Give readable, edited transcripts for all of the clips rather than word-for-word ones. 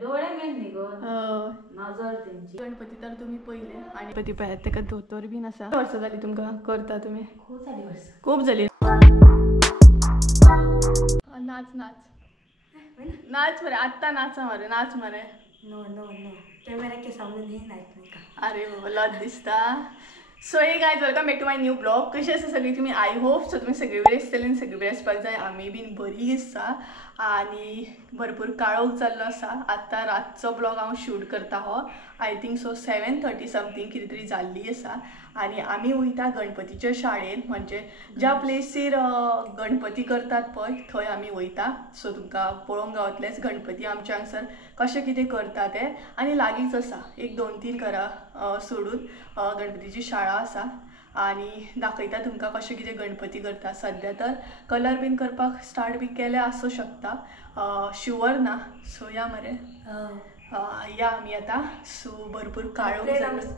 डोळे मेन न्ही गो नजर तेंची गणपती तर तुम्ही पहिले आणि गणपती पळयात ताका धोतर बीन आसा वर्सां जाली तुमकां करता तुम्ही खूप झाली नाच नाच नाच मरे आत्ता नाचा मरे नाच मरे नो नो नो कॅमेरा के सामने नहीं नाचने अरे बाबा लज दिसता so hey guys welcome back to my new blog कशी आसा सगळी तुम्ही आय होप सो तुम्ही सगळी बरी आसतली आनी सगळी बरी आसपाक जाय आमी बीन बरी आसा आणि भरपूर काळोख जाल्लो आसा आतां रातचो ब्लॉग हांव शूट करता हो आय थिंक सो 7:30 समथींग कितें तरी जाल्ली आसा आणि आमी वयता गणपतीच्या शाळेन म्हणजे ज्या प्लेसीर गणपती करतात पळय थंय आमी वयता सो तुमकां पळोवंक गावतलेच गणपती आमच्या हांगसर कशें कितें करता ते आनी लागींच आसा एक 2-3 घरां सोडून गणपतीची शाळा आसा आणि दाखयता तुमकां कशें कितें गणपती करता सद्या तर कलर बीन करपाक स्टार्ट बी केले आसूं शकता शुअर ना सो या मरे या आमी आतां सो भरपूर काळोख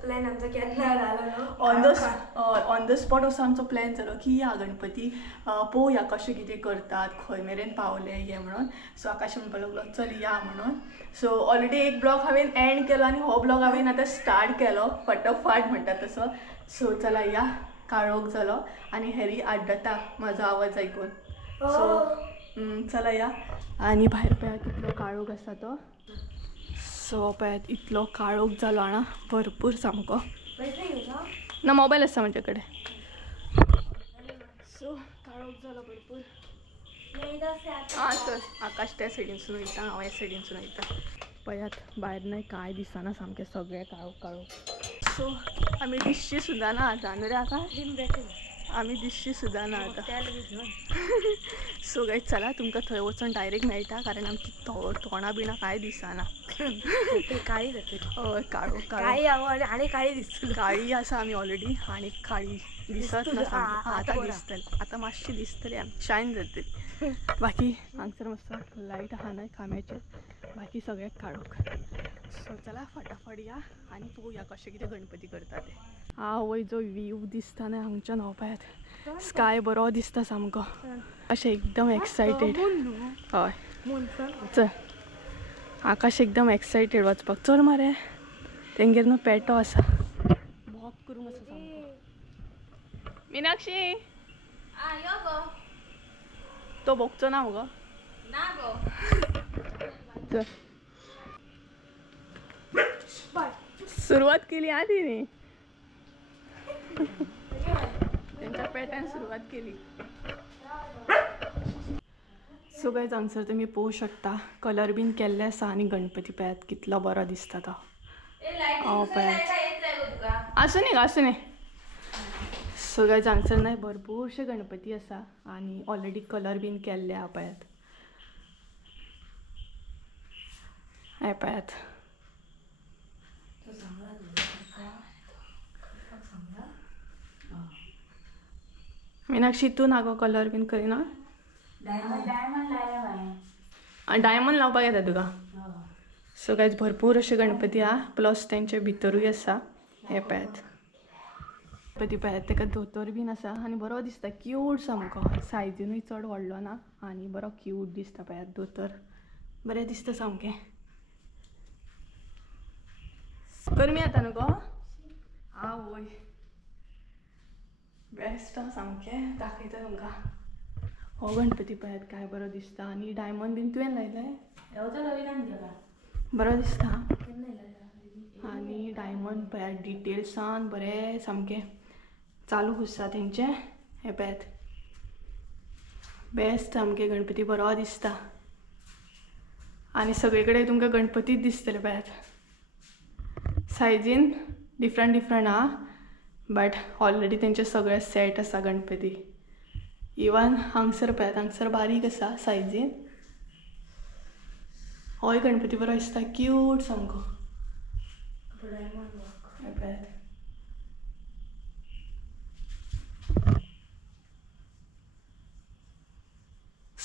प्लॅन आमचा केन्ना जालो ऑन द स्पॉट असो आमचो प्लॅन जालो की या गणपती पळोवया कशें कितें करतात खंय मेरेन पावले हे म्हणून सो आकाश म्हणपाक लागलो चल या म्हणून सो ऑलरेडी एक ब्लॉग हांवें एंड केलो आनी हो ब्लॉग हांवें आतां स्टार्ट केलो फटाफट म्हणटा तसो सो चला या काळोख जालो आनी हेरी आड्डता म्हाजो आवाज आयकून सो चला या आनी भायर पळयात कितलो काळोख आसा तो सो पळयात इतलो काळोख जालो आना भरपूर सामको ना मोबायल आसा म्हजे कडेन सो काळोख जालो भरपूर चल आकाश त्या सायडीनसून वयता हांव ह्या सायडीनसून वयता पळयात भायर न्हय कांय दिसना सामकें सगळें काळोख काळोख सो आमी दिसची सुद्दां ना आतां न्हू रे आकाश आमी दिसची सुद्दां ना आतां सो गायज चला तुमकां थंय वचून डायरेक्ट मेळटा कारण आमची तोंडां बिणां कांय दिसना काळी जातली हय काळो काळी आनी काळी दिसतली काळी आसा आमी ऑलरेडी आनी काळी दिसत ना आतां दिसतली आतां मातशी दिसतली आमी शायन जातली बाकी हांगसर मस्त लायट आहा न्हय खांब्याचेर बाकी सगळें काळोख सो चला फटाफट या आनी पळोवया कशें कितें गणपती करता ते वय जो व्यू दिसता न्हय हांगच्यान पळयात स्काय बरो दिसता सामको अशें एकदम एक्सायटेड हय चल आकाश एकदम एक्सायटेड वचपाक चल मरे तेंगेर न्हू पेटो आसा वॉक करूंक आसा सामको मिनाक्षी तो भोगचो ना मुगो ना गो चल सुरवात केली आधी न्ही त्यांच्या पेट्यान सुरवात केली सो गायज हांगसर तुमी पळोवंक शकता कलर बीन केल्ले आसा आनी गणपती पळयात कितलो बरो दिसता तो पळयात आसूं न्ही आसूं न्ही सो गायज हांगसर न्हय भरपूरशे गणपती आसा आनी ऑलरेडी कलर बीन केल्ले आहा पळयात हे पळयात मीनाक्षी तू नागो कलर बीन करिना डायमंड लावपाक येता तुका सो गायज भरपूर अशे गणपती आहा प्लस तेंचे भितरूय आसा हे पळयात गणपती पळयात तेका धोतर बीन आसा आनी बरो दिसता क्यूट सामको सायजीनूय चड व्हडलो ना आनी बरो क्यूट दिसता पळयात धोतर बरें दिसता सामकें गरमी येता न्हू गो वय बेस्ट सामकें दाखयता तुमकां हो गणपती पळयात काय बरो दिसता आनी डायमंड बीन तुवें लायलें बरो दिसता आनी डायमंड पळयात डिटेल्सान बरें सामकें चालू आसा तेंचे हे पळयात बेस्ट सामकें गणपती बरो दिसता आनी सगळे कडेन तुमकां गणपतीच दिसतले पळयात सायजीन डिफरंट आहा बट ऑलरेडी तेंचे सगळे सेट आसा गणपती इवन हांगसर पळयात हांगसर बारीक आसा सायजीन होय गणपती बरो दिसता क्यूट सामको पळयात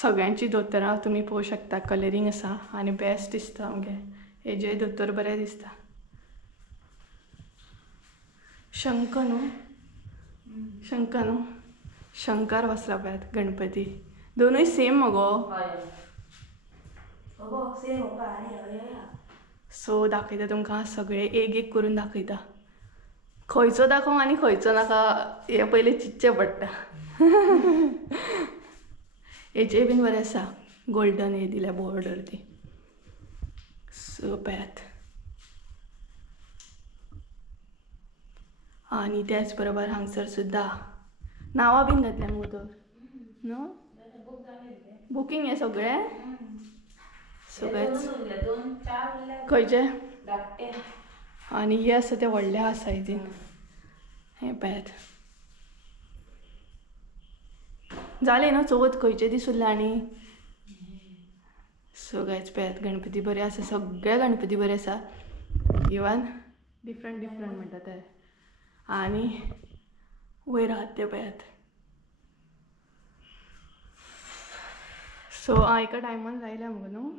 सगळ्यांची दोतोरां तुमी पळोवंक शकता कलरींग आसा आनी बेस्ट दिसता सामकें हेजेय दोतोर बरें दिसता शंख न्हू शंकर बसला पळयात गणपती दोनूय सेम मगो सो दाखयता तुमकां सगळे एक एक करून दाखयता. खंयचो दाखोवं आनी खंयचो नाका हें पयलीं चिंतचें पडटा. हेचेय बीन बरें आसा, गोल्डन हे दिल्या बॉर्डर ती. सो पळयात. आनी त्याच बरोबर हांगसर सुद्दां नांवां बीन घातल्या मुगो तर न्हू. बुकींग हे सगळें सगळेंच खंयचे. आनी हे आसा ते व्हडले आसा हितून. हें पळयात. जालें न्हू चवथ खंयचे दीस उरले आनी. सगळेच पळयात गणपती बरे आसा, सगळे गणपती बरे आसा. इवन डिफरंट म्हणटा ते. आनी वयर आहात ते पळयात. सो एका टायमान जायल्या मुगो न्हू.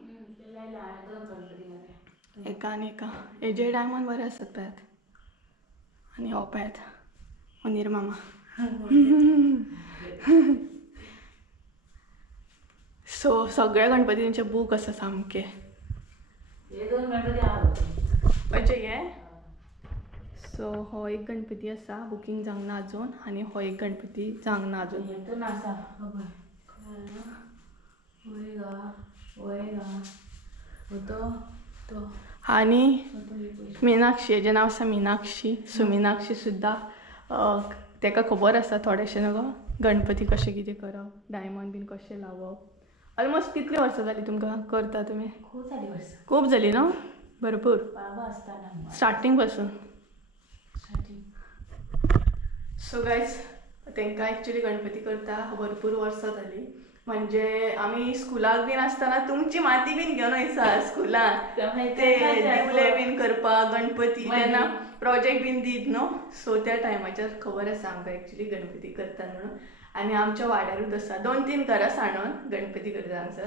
एका आनी एका हेजे टायमान बरे आसात पळयात. आनी हो पळयात मुनीर मामा. सो सगळ्या गणपतींचे बूक आसा सामके. अशें हे. सो हो एक गणपती आसा बुकींग जावंक ना अजून. आनी हो एक गणपती जावंक ना अजून. आनी मिनाक्षी हेजें नांव आसा मिनाक्षी. सो मिनाक्षी सुद्दां ताका खबर आसा थोडेशें न्हू गो गणपती कशें कितें करप, डायमंड बीन कशें लावप. ऑलमोस्ट कितलीं वर्सां जालीं तुमकां करता तुमी. खूब जालीं न्हू. भरपूर स्टार्टींग पासून. सो गायज तांकां एक्चुली गणपती करता भरपूर वर्सां जालीं. म्हणजे आमी स्कुलाक बीन आसतना तुमची माती बीन घेवन वयता स्कुलान ते दिवले बीन करपाक गणपती तेन्ना प्रोजेक्ट बीन दीत न्हू. सो त्या टायमाचेर खबर आसा आमकां एक्चुली गणपती करतात म्हणून. आनी आमच्या वाड्यारूच आसा 2-3 घरां सांडून गणपती करता हांगसर.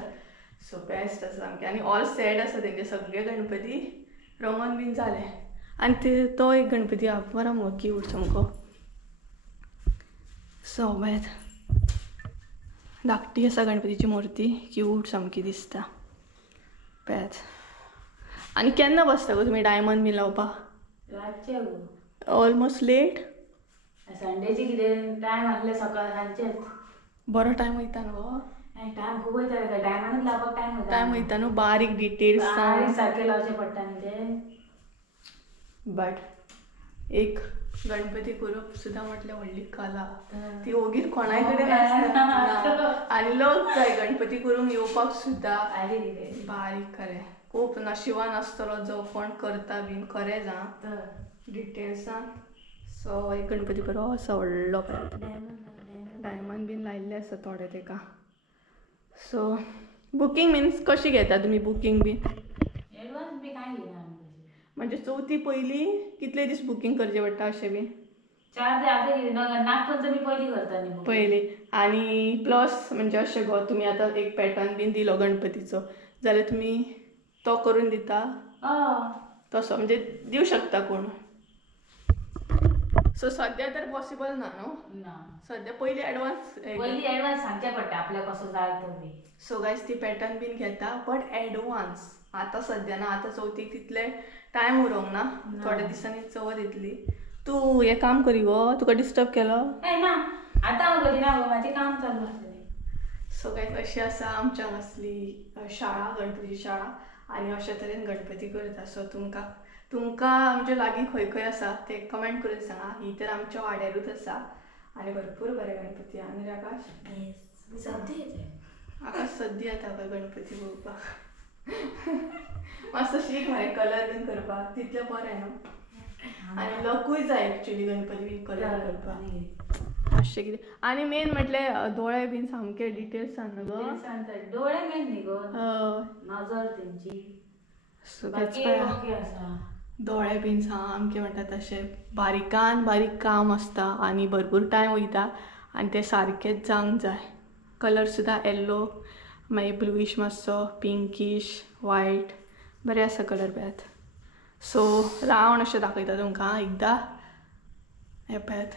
सो बेस्ट आसा सामकें. आनी ऑल सेट आसा तेंचे सगळे गणपती रंगोवन बीन जाले. आनी तो एक गणपती हा बरो मगो क्यूट सामको. सो पळयात धाकटी आसा गणपतीची मुर्ती क्यूट सामकी दिसता पळयात. आनी केन्ना बसता गो तुमी डायमंड बीन लावपाक. ऑलमोस्ट लेट संडेची कितें टायम आसले सकाळ सांजचेच. बरो टायम वयता न्हू. टायम खूब वयता डायमंड लावपाक टायम वयता न्हू. बारीक डिटेल्स सारके लावचे पडटा न्ही ते. बट एक गणपती करप सुद्दां म्हटल्यार व्हडली कला. ती ओगीर कोणाय कडेन आसना. आनी लोक जाय गणपती करूंक येवपाक सुद्दां बारीक खरें. खूब नशिबान आसतलो जो कोण करता बीन खरें जां डिटेल्सान. सो एक गणपती बरो आसा व्हडलो डायमंड बीन लायल्ले आसा थोडे तेका. सो बुकींग मिन्स कशी घेता तुमी बुकींग बीन. एडवान्स बी कांय घेयना. म्हणजे चवथी पयलीं कितले दीस बुकींग करचें पडटा अशें बीन. 4 दीस आतां कितें नागपंचमी पयलीं करता न्ही पयलीं. आनी प्लस म्हणजे अशें गो तुमी आतां एक पॅटर्न बीन दिलो गणपतीचो जाल्यार तुमी तो करून दिता. तसो म्हणजे दिवं शकता कोण. सो सद्या तर पॉसिबल ना न्हू. सद्या पयलीं एडवान्स सांगचें पडटा आपल्याक कसो जाय तो बी. सो गायज ती पॅटर्न बीन घेता बट एडवान्स. आतां सद्या ना. आतां चवथीक तितले टायम उरोंक ना. थोड्या दिसांनी चवथ येतली. तूं हें काम करी गो तुका डिस्टर्ब केलो. ना आतां हांव करिना गो म्हाजें काम चालू आसलें. सो गायज अशी आसा आमच्या असली शाळा गणपतीची शाळा. आनी अशे तरेन गणपती करता. सो तुमकां म्हणजे लागीं खंय खंय आसा ते कमेंट करून सांगा. ही तर आमच्या वाड्यारूच आसा आनी भरपूर बरे गणपती आहा न्ही आकाश. आकाश सद्दी येता पळय गणपती पळोवपाक. मस्त शीक मरे कलर बीन करपाक तितलें बरें न्हू. आनी लकूय जाय एक्चुली गणपती बीन कलर करपाक मातशें कितें. आनी मेन म्हटल्यार दोळे बीन सामके डिटेल्स सांग गो. दोळे मेन न्ही गो नजर तेंची. दोळे बीन सामके म्हणटा तशें बारीकान बारीक काम आसता आनी भरपूर टायम वयता आनी ते सारकेच जावंक जाय. कलर सुद्दां येल्लो मागीर ब्लूइश मातसो पिंकीश वायट बरें आसा कलर पळयात. सो रावंड अशें दाखयता तुमकां एकदां. हें पळयात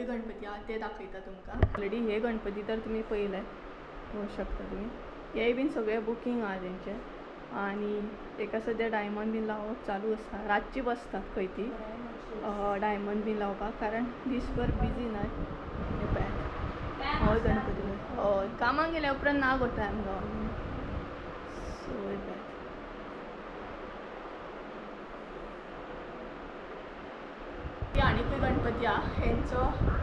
आनीकूय गणपती आहा ते दाखयता तुमकां. ऑलरेडी हे गणपती तर तुमी पळयले पळोवंक शकता तुमी. हे बीन सगळे बुकींग आहा तेंचे आनी एका सद्या डायमंड बीन लावप चालू आसा. रातची बसतात खंय ती डायमंड बीन लावपाक कारण दिसभर बिजी नाय. हे पळय हय गणपती हय कामाक गेल्या उपरांत ना गो टायम गावना. सो हे पळय आनीकूय गणपती आहा. हेंचो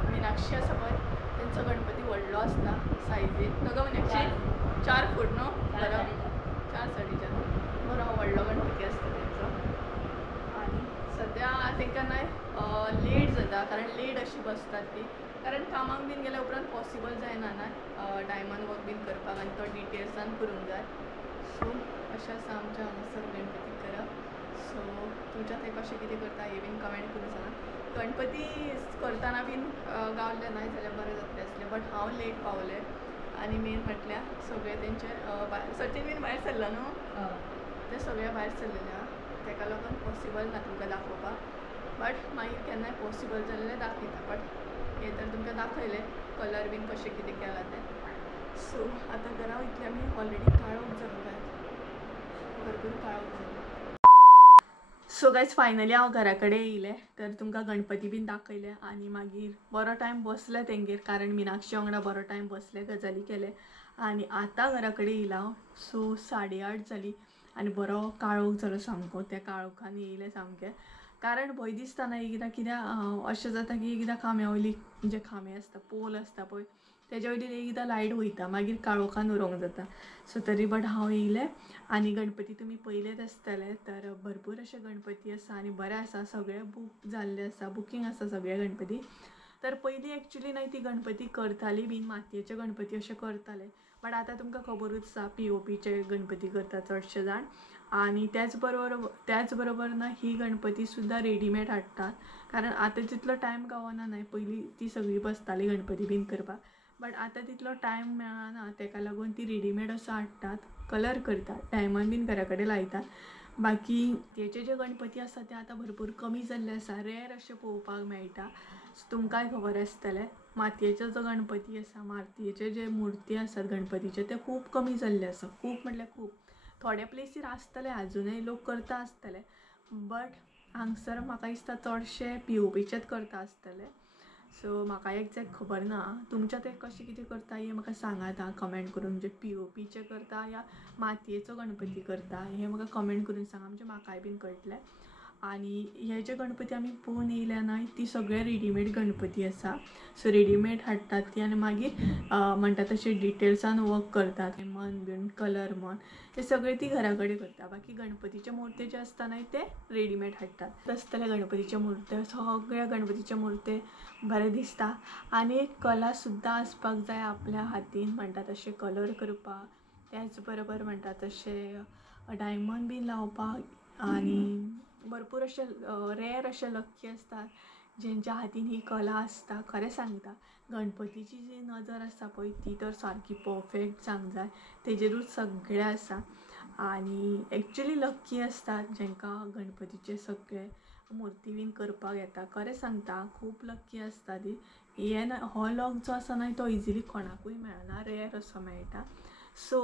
मिनाक्षी आसा पळय तेंचो गणपती व्हडलो आसता सायजीन. नगो मिनाक्षी 4 फूट न्हू बरो 4 साडे 4 बरो व्हडलो गणपती आसता तेंचो. आनी सद्या तांकां नाय लेट जाता कारण लेट अशी बसतात ती कारण कामाक बीन गेल्या उपरांत पॉसिबल जायना ना डायमंड वर्क बीन करपाक आनी तो डिटेल्सान करूंक जाय. सो अशें आसा आमच्या हांगासर गणपती करप. सो तुमच्या थंय कशें कितें करता हे बीन कमेंट करून सांगा. गणपती करतना बीन गावले नाय जाल्यार बरें जातलें आसलें बट हांव लेट पावलें. आनी मेन म्हटल्यार सगळे तेंचे सचिन बीन भायर सरला न्हू ते सगळे भायर सरलेले आहा तेका लागून पॉसिबल ना तुमकां दाखोवपाक. बट मागीर केन्नाय पॉसिबल जालें जाल्यार दाखयता. बट हे तर तुमकां दाखयलें कलर बीन कशें कितें केलां तें. सो आतां घरा वयतले आमी. ऑलरेडी काळोख जालो गाय भरपूर काळोख जालो. सो गायज फायनली हांव घरा कडेन येयलें तर तुमकां गणपती बीन दाखयले आनी मागीर बरो टायम बसलें तेंगेर कारण मिनाक्षी वांगडा बरो टायम बसले गजाली केले आनी आतां घरा कडेन येयला हांव. सो 8:30 जाली आनी बरो काळोख जालो सामको. त्या काळोखान येयलें सामकें कारण भंय दिसता ना एकदां कित्याक अशें जाता की एकदां खांब्या वयली जे खांबे आसता पोल आसता पळय तेज्या वयली एकदां लायट वयता मागीर काळोखान उरोंक जाता. सो तरी बट हांव येयलें आनी गणपती तुमी पयलेच आसतले तर भरपूर अशे गणपती आसा आनी बरें आसा. सगळे बूक जाल्ले आसा बुकींग आसा सगळे गणपती. तर पयलीं एक्चुली न्हय ती गणपती करताली बीन मातयेचे गणपती अशे करताले बट आतां तुमकां खबरूच आसा POPचे गणपती करता चडशे जाण. आनी त्याच बरोबर ना ही गणपती सुद्दां रेडीमेड हाडटात कारण आतां तितलो टायम गावना न्हय. पयलीं ती सगळी बसताली गणपती बीन करपाक बट आतां तितलो टायम मेळना तेका लागून ती रेडीमेड असो हाडटात कलर करतात डायमंड बीन घरा कडेन लायतात. बाकी तेचे जे गणपती आसा ते आतां भरपूर कमी जाल्ले आसा रेर अशे पळोवपाक मेळटा. तुमकांय खबर आसतलें मातयेचो जो गणपती आसा मातयेचे जे मुर्ती आसात गणपतीचे ते खूब कमी जाल्ले आसा. खूब म्हटल्यार खूब. थोड्या प्लेसीर आसतले आजुनूय लोक करता आसतले बट हांगसर म्हाका दिसता चडशे POPचेच करता आसतले. सो म्हाका एक्झॅक्ट खबर ना तुमच्या ते कशें कितें करता हें म्हाका सांगात कमेंट करून. म्हणजे POPचे करता या मातयेचो गणपती करता हें म्हाका कमेंट करून सांगा म्हणजे म्हाकाय बीन कळटलें. आनी हे जे गणपती आमी पळोवन येयल्या न्हय ती सगळे रेडीमेड गणपती आसा. सो रेडीमेड हाडटात ती आनी मागीर म्हणटा तशें डिटेल्सान वर्क करतात मन बीन कलर म्हण ते सगळे ती घरा कडेन करता. बाकी गणपतीचे मुर्ते जे आसता न्हय ते रेडीमेड हाडटात. आसतले गणपतीचे मुर्ते सगळ्या गणपतीचे मुर्ते बरें दिसता आनी एक कला सुद्दां आसपाक जाय आपल्या हातीन म्हणटा तशें कलर करपाक. त्याच बरोबर म्हणटा तशें डायमंड बीन लावपाक आनी भरपूर अशे रेर अशे लक्की आसतात जेंच्या हातीन ही कला आसता. खरें सांगता गणपतीची जी नजर आसा पळय ती तर सारकी परफेक्ट जावंक जाय तेजेरूच सगळें आसा. आनी एक्चुली लक्की आसतात जेंकां गणपतीचे सगळे मुर्ती बीन करपाक येता. खरें सांगता खूब लक्की आसता ती. हे हो लक जो आसा न्हय तो इजिली कोणाकूय मेळना रेर असो मेळटा. सो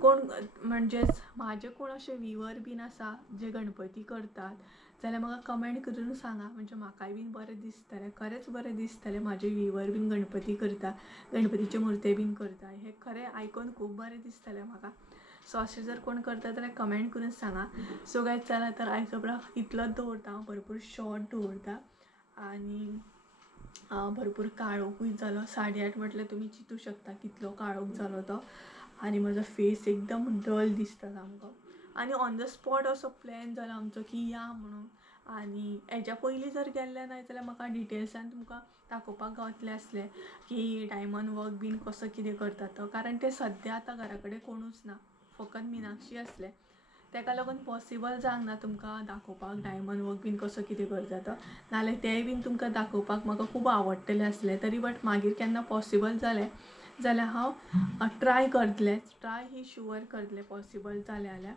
कोण म्हणजेच म्हाजे कोण अशे व्हिवर बीन आसा जे गणपती करतात जाल्यार म्हाका कमेंट करून सांगा म्हणजे म्हाकाय बीन बरें दिसतलें. खरेंच बरें दिसतलें म्हाजे व्हिवर बीन गणपती करता गणपतीचे मुर्ते बीन करता हें खरें आयकून खूब बरें दिसतलें म्हाका. सो अशें जर कोण करता जाल्यार कमेंट करून सांगा. सो गायज चला तर आयचो ब्लॉग इतलोच दवरता हांव भरपूर शॉर्ट दवरता आनी भरपूर काळोखूय जालो 8:30 म्हटल्यार तुमी चिंतूं शकता कितलो काळोख जालो तो आनी म्हजो फेस एकदम डल दिसता सामको. आनी ऑन द स्पॉट असो प्लॅन जालो आमचो की या म्हणून. आनी हेज्या पयलीं जर गेल्लें न्हय जाल्यार म्हाका डिटेल्सान तुमकां दाखोवपाक गावतलें आसलें की डायमंड वर्क बीन कसो कितें करता तो कारण ते सद्या आतां घरा कडेन कोणूच ना फकत मिनाक्षी आसलें तेका लागून पॉसिबल जावंक ना तुमकां दाखोवपाक डायमंड वर्क बीन कसो कितें करता तो. नाल्यार तेंय बीन तुमकां दाखोवपाक म्हाका खूब आवडटलें आसलें तरी बट मागीर केन्ना पॉसिबल जालें जाल्यार हांव ट्राय करतलेंच. ट्राय ही शुअर करतलें पॉसिबल जालें जाल्यार.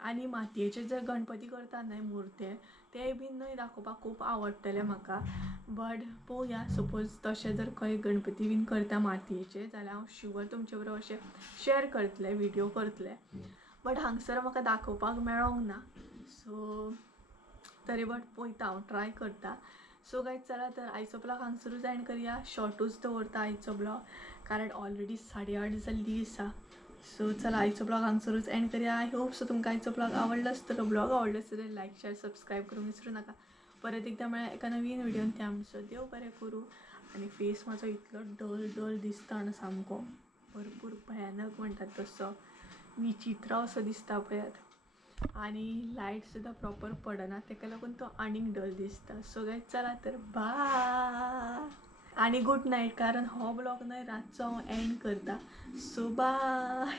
आनी मातयेचे जे गणपती करतात न्हय मुर्ते तेय बीन न्हय दाखोवपाक खूब आवडटलें म्हाका. बट पळोवया, सपोज तशें जर खंय गणपती बीन करता मातयेचे जाल्यार हांव शुवर तुमचे बरोबर अशें शेअर करतलें, विडियो करतलें. बट हांगसर म्हाका दाखोवपाक मेळोंक ना. सो तरी बट पळयता, हांव ट्राय करता. सो गायज चला तर आयचो ब्लॉग हांगसरूच एंड करया. शॉर्टूच दवरता आयचो ब्लॉग, कारण ऑलरेडी 8:30 जाल्ली आसा. सो चला आयचो ब्लॉग हांगसरूच एंड करया. आय होप सो तुमकां आयचो ब्लॉग आवडलो आसतलो. ब्लॉग आवडलो आसतलो लायक शेअर सबस्क्राईब करूंक विसरू नाका. परत एकदा मेळ्या एका नवीन व्हिडिओन. ते आमचो देव बरें करूं. आनी फेस म्हाजो इतलो डल दिसता ना सामको, भरपूर भयानक म्हणटात तसो, विचित्र असो दिसता पळयात. आणि लायट सुद्दां प्रॉपर पडना, ताका लागून तो आनीक डल दिसता. सो गायज चला तर बाय आणि गुड नाईट, कारण हो ब्लॉग न्हय रातचो हांव एंड करता. So bye.